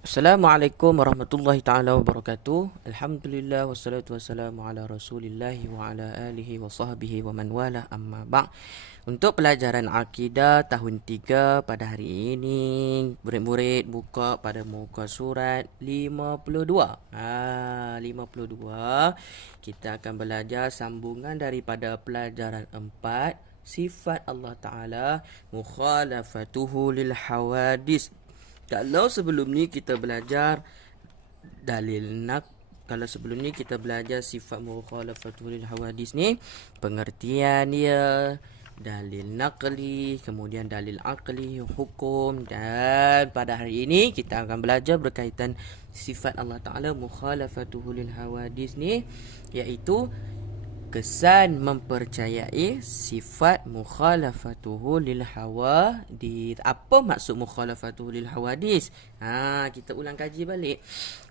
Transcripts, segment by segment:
Assalamualaikum warahmatullahi taala wabarakatuh. Alhamdulillah wassalatu wassalamu ala Rasulillah wa ala alihi wa sahbihi wa man wala amma ba'. Untuk pelajaran akidah tahun 3 pada hari ini, murid-murid buka pada muka surat 52. 52. Kita akan belajar sambungan daripada pelajaran 4, sifat Allah Taala mukhalafatuhu lil hawadis. Kalau sebelum ni kita belajar dalil nak kalau sebelum ni kita belajar sifat mukhalafatul hawadis ni, pengertian dia, dalil naqli, kemudian dalil aqli, hukum, dan pada hari ini kita akan belajar berkaitan sifat Allah Taala mukhalafatul hawadis ni, iaitu kesan mempercayai sifat mukhalafatuhu lil hawadis. Apa maksud mukhalafatuhu lil hawadis? Kita ulang kaji balik.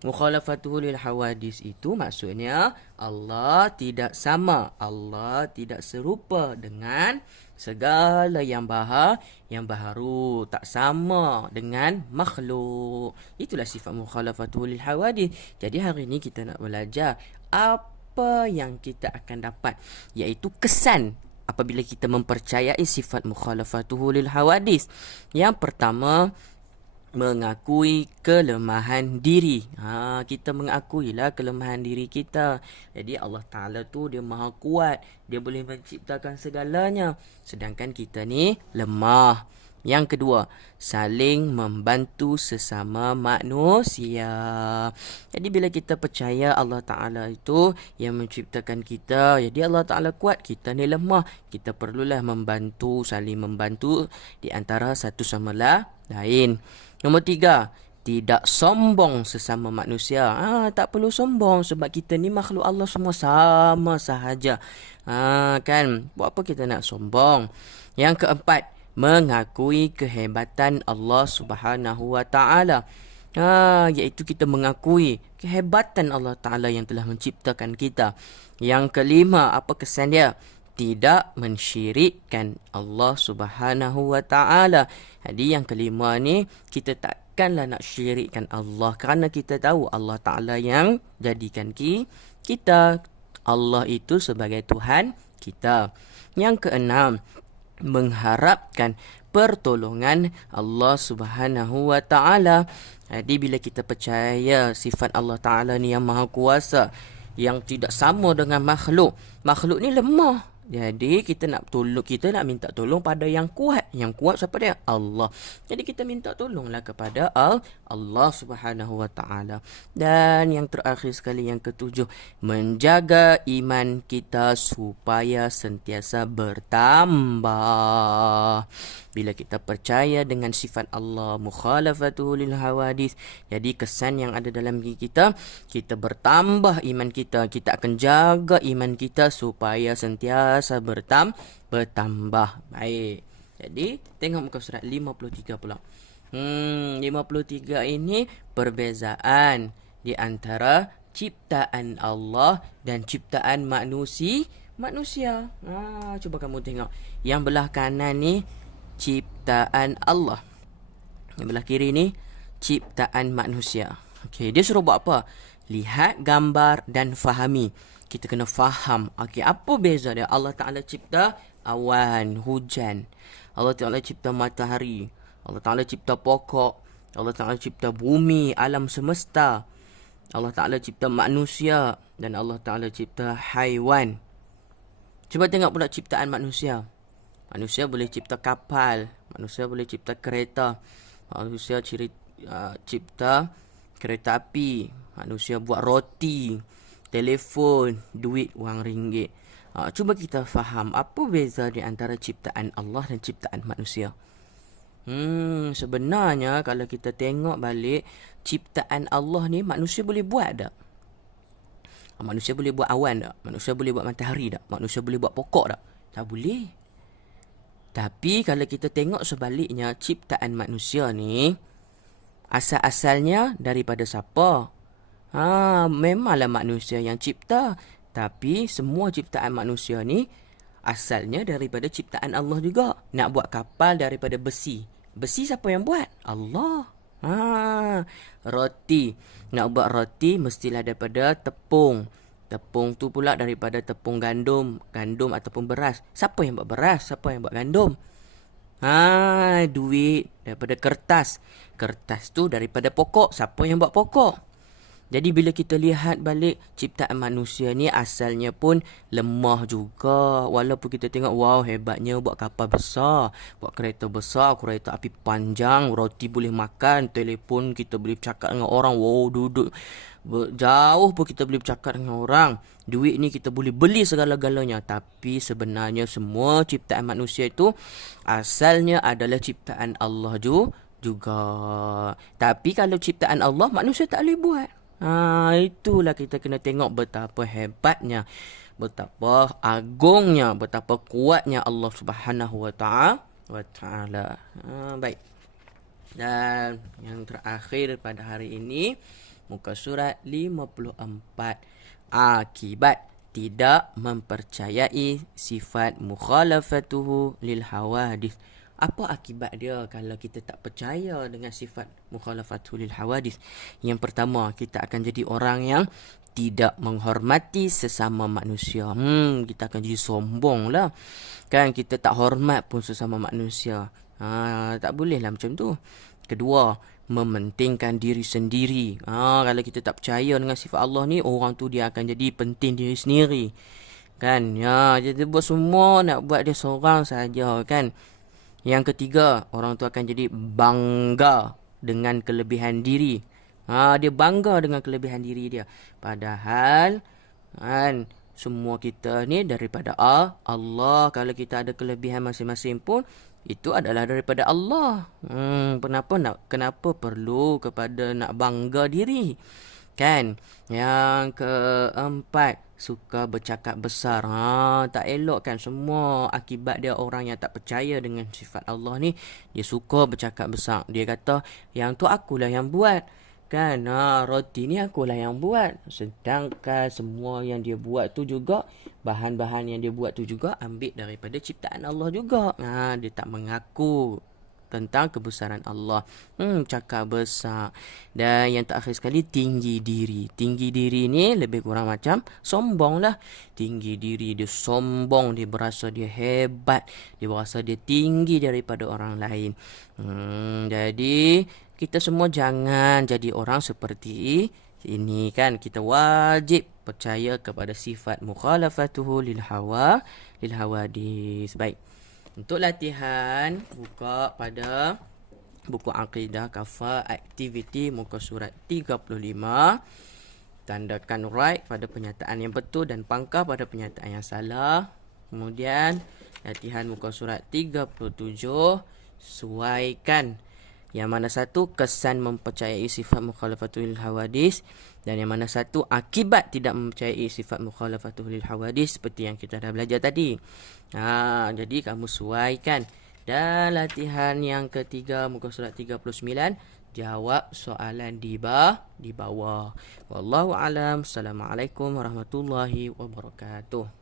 Mukhalafatuhu lil hawadis itu maksudnya Allah tidak sama, Allah tidak serupa dengan segala yang baru, tak sama dengan makhluk. Itulah sifat mukhalafatuhu lil hawadis. Jadi hari ini kita nak belajar apa yang kita akan dapat, iaitu kesan apabila kita mempercayai sifat mukhalafatuhu lil hawadis. Yang pertama, mengakui kelemahan diri. Kita mengakuilah kelemahan diri kita. Jadi Allah Ta'ala tu dia maha kuat, dia boleh menciptakan segalanya, sedangkan kita ni lemah. Yang kedua, saling membantu sesama manusia. Jadi bila kita percaya Allah Ta'ala itu yang menciptakan kita, jadi Allah Ta'ala kuat, kita ni lemah, kita perlulah membantu, saling membantu di antara satu sama lain. Nombor 3, tidak sombong sesama manusia. Tak perlu sombong sebab kita ni makhluk Allah semua sama sahaja. Kan, buat apa kita nak sombong? Yang keempat, mengakui kehebatan Allah Subhanahu wa taala. Iaitu kita mengakui kehebatan Allah Taala yang telah menciptakan kita. Yang kelima, apa kesan dia? Tidak mensyirikkan Allah Subhanahu wa taala. Jadi yang kelima ni, kita takkanlah nak syirikkan Allah, kerana kita tahu Allah Taala yang jadikan kita. Allah itu sebagai Tuhan kita. Yang keenam, mengharapkan pertolongan Allah Subhanahu wa taala. Jadi bila kita percaya sifat Allah Taala ni yang maha kuasa, yang tidak sama dengan makhluk. Makhluk ni lemah. Jadi kita nak minta tolong pada yang kuat. Yang kuat siapa dia? Allah. Jadi kita minta tolonglah kepada Allah Subhanahu wa taala. Dan yang terakhir sekali, yang ketujuh, menjaga iman kita supaya sentiasa bertambah. Bila kita percaya dengan sifat Allah mukhalafatul lil hawadis, jadi kesan yang ada dalam diri kita bertambah iman kita. Kita akan jaga iman kita supaya sentiasa bertambah. Baik. Jadi tengok muka surat 53 pula. 53 ini perbezaan di antara ciptaan Allah dan ciptaan manusia. Cuba kamu tengok. Yang belah kanan ni ciptaan Allah, yang belah kiri ni ciptaan manusia. Okey, dia suruh buat apa? Lihat gambar dan fahami. Kita kena faham. Okey, apa beza dia? Allah Ta'ala cipta awan, hujan. Allah Ta'ala cipta matahari. Allah Ta'ala cipta pokok. Allah Ta'ala cipta bumi, alam semesta. Allah Ta'ala cipta manusia. Dan Allah Ta'ala cipta haiwan. Cuba tengok pula ciptaan manusia. Manusia boleh cipta kapal. Manusia boleh cipta kereta. Manusia cipta kereta api. Manusia buat roti, telefon, duit, wang ringgit. Cuba kita faham apa beza di antara ciptaan Allah dan ciptaan manusia. Sebenarnya kalau kita tengok balik, ciptaan Allah ni manusia boleh buat tak? Manusia boleh buat awan tak? Manusia boleh buat matahari tak? Manusia boleh buat pokok tak? Tak boleh. Tapi kalau kita tengok sebaliknya, ciptaan manusia ni asal-asalnya daripada siapa? Memanglah manusia yang cipta, tapi semua ciptaan manusia ni asalnya daripada ciptaan Allah juga. Nak buat kapal daripada besi. Besi siapa yang buat? Allah. Roti. Nak buat roti mestilah daripada tepung. Tepung tu pula daripada tepung gandum. Gandum ataupun beras. Siapa yang buat beras? Siapa yang buat gandum? Duit daripada kertas. Kertas tu daripada pokok. Siapa yang buat pokok? Jadi bila kita lihat balik ciptaan manusia ni asalnya pun lemah juga. Walaupun kita tengok wow hebatnya buat kapal besar, buat kereta besar, kereta api panjang, roti boleh makan, telefon kita boleh bercakap dengan orang. Wow duduk jauh pun kita boleh bercakap dengan orang. Duit ni kita boleh beli segala-galanya. Tapi sebenarnya semua ciptaan manusia itu asalnya adalah ciptaan Allah juga. Tapi kalau ciptaan Allah manusia tak boleh buat. Itulah kita kena tengok betapa hebatnya, betapa agungnya, betapa kuatnya Allah Subhanahu wa taala. Baik. Dan yang terakhir pada hari ini muka surat 54. Akibat tidak mempercayai sifat mukhalafatuhu lil hawadith. Apa akibat dia kalau kita tak percaya dengan sifat mukhalafatul hawadis? Yang pertama, kita akan jadi orang yang tidak menghormati sesama manusia. Kita akan jadi sombong lah. Kan kita tak hormat pun sesama manusia. Tak boleh lah macam tu. Kedua, mementingkan diri sendiri. Kalau kita tak percaya dengan sifat Allah ni, orang tu dia akan jadi penting diri sendiri. Kan? Jadi buat semua nak buat dia seorang saja kan. Yang ketiga, orang tu akan jadi bangga dengan kelebihan diri. Dia bangga dengan kelebihan diri dia. Padahal kan, semua kita ni daripada Allah. Kalau kita ada kelebihan masing-masing pun itu adalah daripada Allah. Kenapa perlu kepada nak bangga diri? Kan? Yang keempat, suka bercakap besar. Tak elok kan, semua akibat dia orang yang tak percaya dengan sifat Allah ni, dia suka bercakap besar. Dia kata, yang tu akulah yang buat. Kan, roti ni akulah yang buat. Sedangkan semua yang dia buat tu juga, bahan-bahan yang dia buat tu juga ambil daripada ciptaan Allah juga. Dia tak mengaku tentang kebesaran Allah. Cakap besar. Dan yang terakhir sekali, tinggi diri. Tinggi diri ni lebih kurang macam sombong lah. Tinggi diri, dia sombong, dia berasa dia hebat, dia berasa dia tinggi daripada orang lain. Jadi kita semua jangan jadi orang seperti ini kan. Kita wajib percaya kepada sifat mukhalafatuhu lil hawadis. Baik. Untuk latihan, buka pada buku Aqidah Kafah Aktiviti muka surat 35. Tandakan right pada pernyataan yang betul dan pangkal pada pernyataan yang salah. Kemudian latihan muka surat 37. Sesuaikan yang mana satu kesan mempercayai sifat mukhalafatul hawadis dan yang mana satu akibat tidak mempercayai sifat mukhalafatul hawadis seperti yang kita dah belajar tadi. Jadi kamu sesuaikan. Dan latihan yang ketiga muka surat 39, jawab soalan di bawah. Wallahu alam. Assalamualaikum warahmatullahi wabarakatuh.